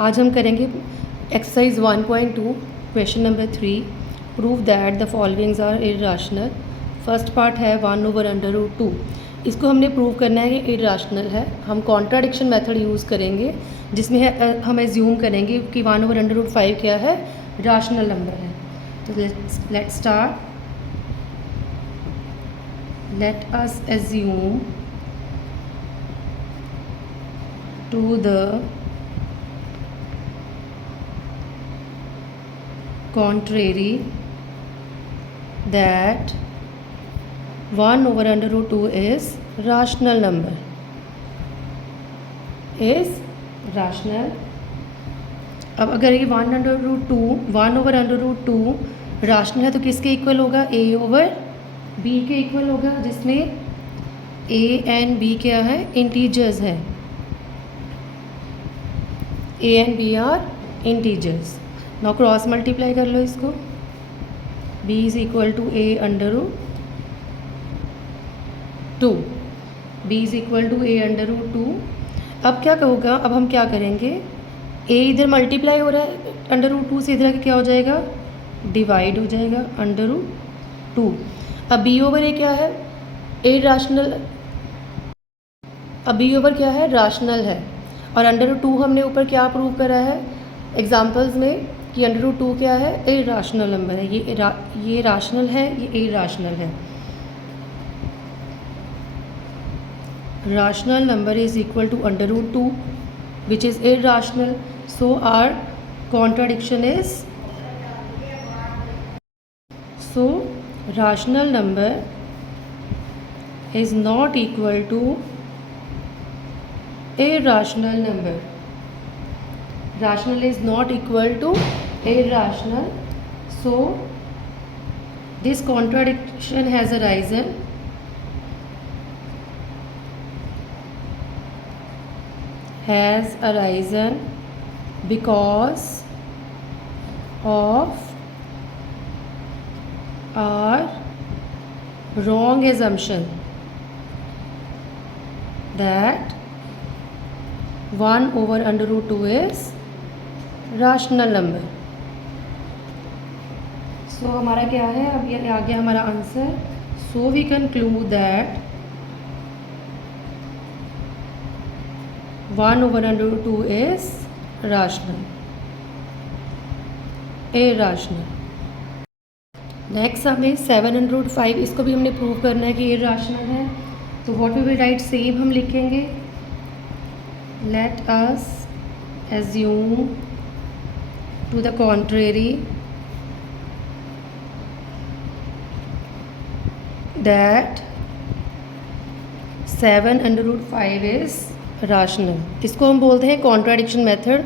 आज हम करेंगे exercise 1.2 question number 3। Prove that the followings are irrational. First part है 1/√2। इसको हमने प्रूव करना है कि इर्राशनल है। हम कॉन्ट्राडिक्शन मेथड यूज़ करेंगे जिसमें हम एज्यूम करेंगे कि 1/√5 क्या है, राशनल नंबर है। तो let start. Let us assume to the contrary that 1/√2 is rational number, is rational। अब अगर ये 1/√2 राशनल है तो किसके इक्वल होगा, a/b के इक्वल होगा, जिसमें a एंड b क्या है, इंटीजर्स हैं। a and b are integers. Now cross multiply कर लो इसको। b is equal to a/√2। b is equal to a/√2। अब क्या होगा, अब हम क्या करेंगे, a इधर मल्टीप्लाई हो रहा है √2 से, इधर क्या हो जाएगा, डिवाइड हो जाएगा √2। अब b/a क्या है, a राशनल। अब b/, क्या है, राशनल है। और √2 हमने ऊपर क्या प्रूव करा है एग्जाम्पल्स में कि √2 क्या है, इर्राशनल नंबर है। ये राशनल है, ये इर्राशनल है। Rational number is equal to √2 which is irrational. So our contradiction is, so rational number is not equal to irrational number. Rational is not equal to irrational. So this contradiction has arisen because of our wrong assumption that 1/√2 is rational number. So हमारा क्या है, अब ये आ गया हमारा answer. So we conclude that 1/√2 is rational, irrational. Next हमें 7/5, इसको भी हमने प्रूव करना है कि इर्राशनल है। तो what we will write, same हम लिखेंगे। Let us assume to the contrary that 7/5 is rational। इसको हम बोलते हैं कॉन्ट्राडिक्शन मेथड।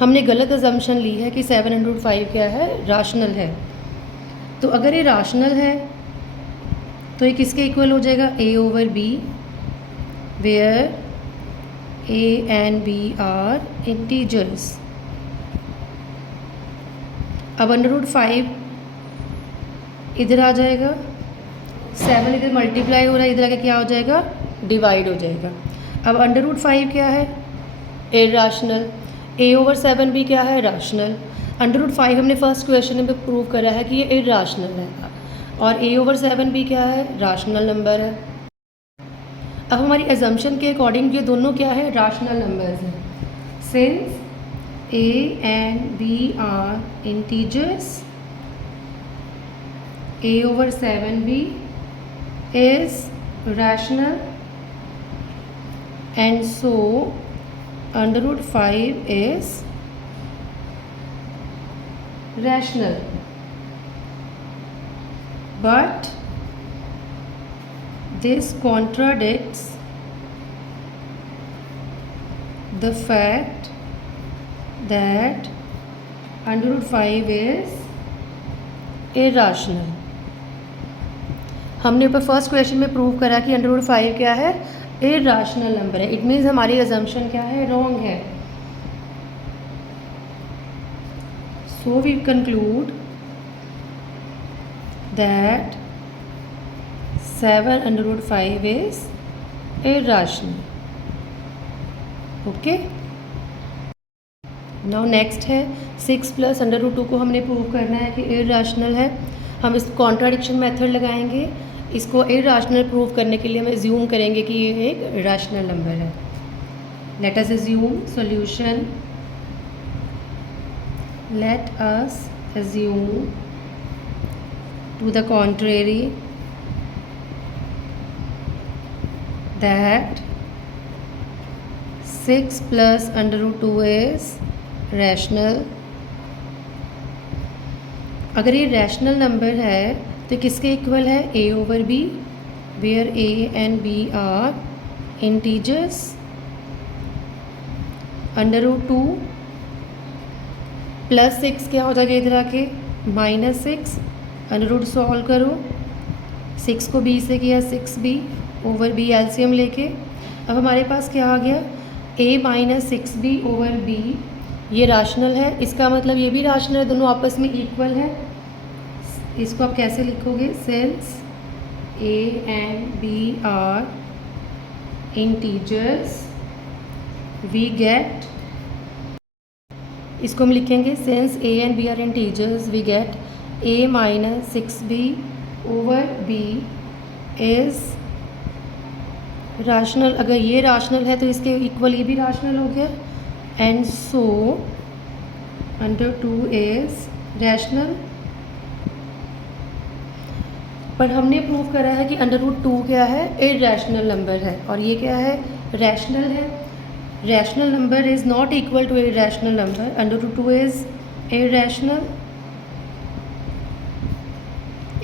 हमने गलत अजम्पशन ली है कि 7/5 क्या है, राशनल है। तो अगर ये राशनल है तो ये किसके इक्वल हो जाएगा, a/b, where a and b are integers। अब √5 इधर आ जाएगा, 7 इधर मल्टीप्लाई हो रहा है, इधर आके क्या हो जाएगा, डिवाइड हो जाएगा। अब √5 क्या है, इर्राशनल। a/7 भी क्या है, राशनल। √5 हमने फर्स्ट क्वेश्चन में प्रूव करा है कि ये इर्राशनल है, और a/7 भी क्या है, राशनल नंबर है। अब हमारी एजम्पशन के अकॉर्डिंग ये दोनों क्या है, राशनल नंबर्स हैं। Since a and b are integers, a/7 भी is rational, and so √5 is rational. But this contradicts the fact that √5 is irrational। हमने ऊपर फर्स्ट क्वेश्चन में प्रूव करा कि √5 क्या है, इर्राशनल नंबर है। इट मीन्स हमारी अजम्पशन क्या है, रॉन्ग है। So we conclude that 7/5 is irrational. Okay. Now next है 6 प्लस अंडर रूट 2 को हमने प्रूव करना है कि इरैशनल है। हम इस कॉन्ट्राडिक्शन मेथड लगाएंगे। इसको इरैशनल प्रूव करने के लिए हम एज्यूम करेंगे कि ये एक रैशनल नंबर है। Let us assume solution. Let us assume to the contrary that 6 plus under root 2 is rational। अगर ये रैशनल नंबर है तो किसके इक्वल है? a over b, where a and b are integers. Under root 2 plus 6 क्या हो जाएगा इधर आके? -6। अंडर रूट सॉल्व करो, 6 को b से किया 6b ओवर b एलसीएम लेके। अब हमारे पास क्या आ गया? a minus 6b over b। ये राशनल है, इसका मतलब ये भी राशनल है, दोनों आपस में इक्वल है। इसको आप कैसे लिखोगे? Since a and b are integers we get, इसको हम लिखेंगे since a and b are integers we get a minus 6b over b is rational. अगर ये राशनल है तो इसके इक्वल ये भी राशनल हो गया। And so under 2 is rational. पर हमने प्रूव करा है कि अंडर रूट 2 क्या है? इरैशनल नंबर है, और ये क्या है? रैशनल है। Rational number is not equal to irrational number. Under root 2 is irrational,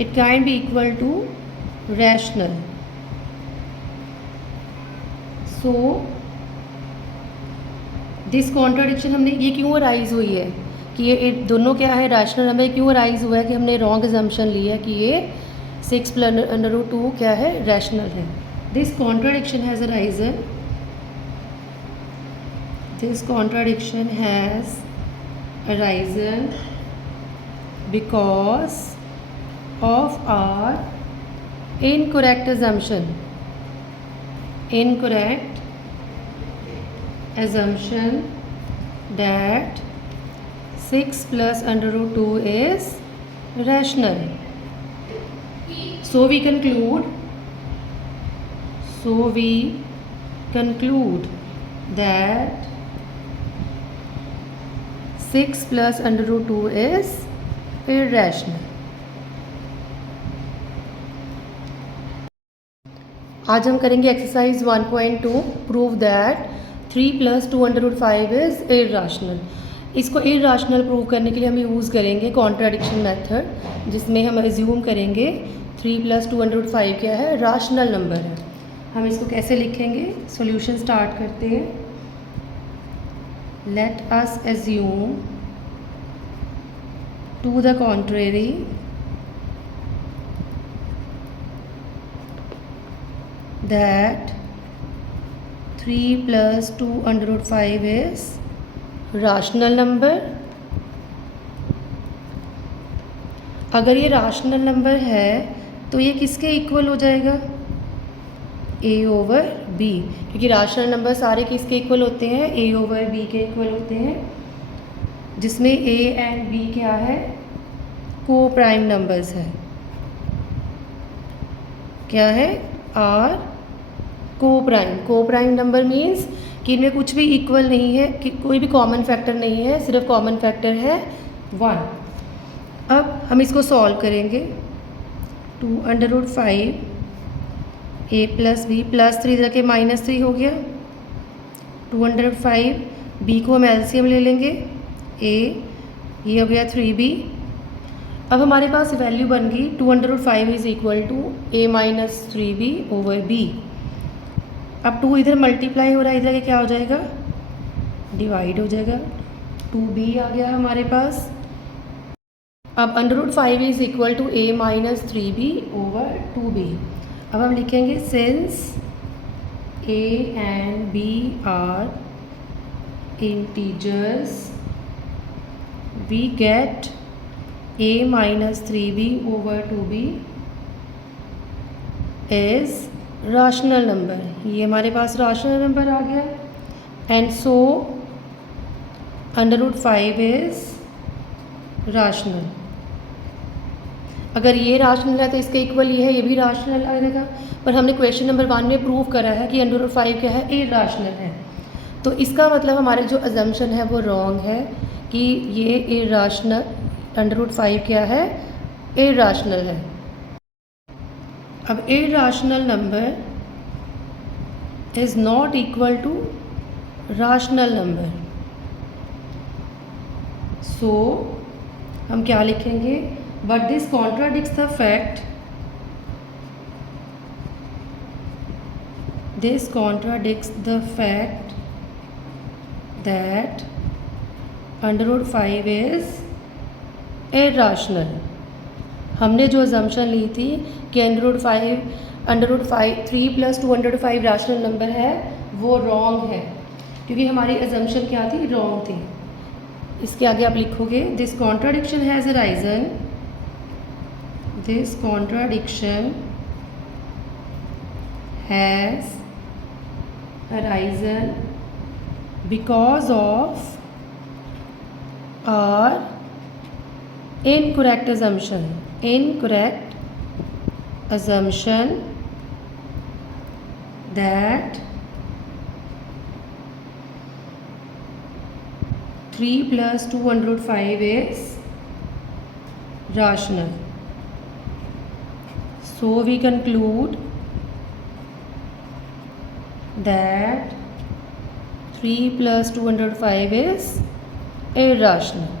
it can be equal to rational. So this contradiction हमने ये क्यों अराइज हुई है कि ये दोनों क्या है? Rational number. क्यों अराइज हुआ है कि हमने रॉन्ग एजम्पशन ली है कि ये 6 प्लस अंडर रूट 2 क्या है? रैशनल है। This contradiction has arisen, this contradiction has arisen because of our incorrect assumption. Incorrect assumption that 6 plus under root 2 is rational. So we conclude that 6 plus under root 2 is irrational. आज हम करेंगे exercise 1.2 prove that 3 plus 2 under root 5 is irrational. इसको irrational prove करने के लिए हम use करेंगे contradiction method, जिसमें हम एज्यूम करेंगे 3 प्लस 2 अंडर रूट 5 क्या है? रैशनल नंबर है। हम इसको कैसे लिखेंगे? सॉल्यूशन स्टार्ट करते हैं। Let us assume to the contrary that 3 plus 2 under root 5 is rational number। अगर ये राशनल नंबर है तो ये किसके इक्वल हो जाएगा? a ओवर b, क्योंकि राशनल नंबर सारे किसके इक्वल होते हैं? a ओवर b के इक्वल होते हैं, जिसमें a एंड b क्या है? को प्राइम नंबर्स है। क्या है? आर को प्राइम नंबर मीन्स कि इनमें कुछ भी इक्वल नहीं है, कि कोई भी कॉमन फैक्टर नहीं है, सिर्फ कॉमन फैक्टर है 1। अब हम इसको सॉल्व करेंगे। 2 under root 5 a plus b plus 3 इधर के -3 हो गया। 2 अंडर रूट 5 b को हम एलसीएम ले लेंगे, a ये हो गया 3b। अब हमारे पास वैल्यू बन गई 2 under root 5 is equal to a minus 3b over b। अब 2 इधर मल्टीप्लाई हो रहा है, इधर क्या हो जाएगा? डिवाइड हो जाएगा। 2b आ गया हमारे पास। अब under root 5 is equal to a minus 3b over 2b। अब हम लिखेंगे since a and b are integers we get a minus 3b over 2b is rational number. ये हमारे पास राशनल नंबर आ गया। And so √5 is rational. अगर ये राशनल है तो इसके इक्वल ये है, ये भी राशनल आएगा। पर हमने क्वेश्चन नंबर 1 में प्रूव करा है कि √5 क्या है, इर्राशनल है। तो इसका मतलब हमारे जो अजम्पशन है वो रॉन्ग है कि ये इर्राशनल √5 क्या है, इर्राशनल है। अब irrational number is not equal to rational number. So हम क्या लिखेंगे, but this contradicts the fact, this contradicts the fact that √5 is irrational. हमने जो अजम्पशन ली थी कि √5 3 + 205 राशनल नंबर है, वो रॉन्ग है क्योंकि हमारी अजम्पशन क्या थी, रॉन्ग थी। इसके आगे आप लिखोगे this contradiction has arisen, this contradiction has arisen because of our incorrect assumption, incorrect assumption that 3 + 205 is rational. So we conclude that 3 + 205 is irrational.